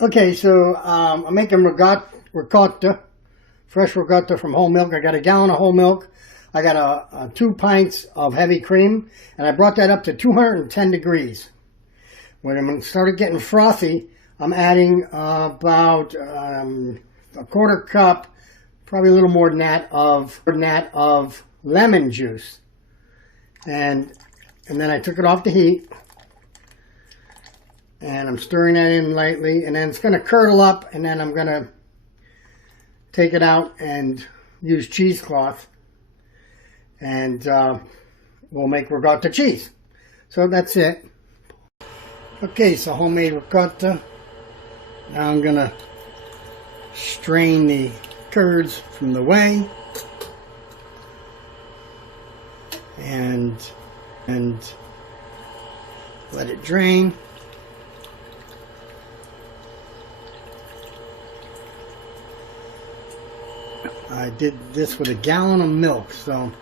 Okay, so I'm making ricotta, fresh ricotta from whole milk. I got a gallon of whole milk. I got 2 pints of heavy cream, and I brought that up to 210 degrees. When it started getting frothy, I'm adding about a quarter cup, probably a little more than that, of lemon juice. And then I took it off the heat. And I'm stirring that in lightly, and then it's going to curdle up, and then I'm going to take it out and use cheesecloth, and we'll make ricotta cheese. So that's it. Okay, so homemade ricotta. Now I'm going to strain the curds from the whey and let it drain. I did this with a gallon of milk, so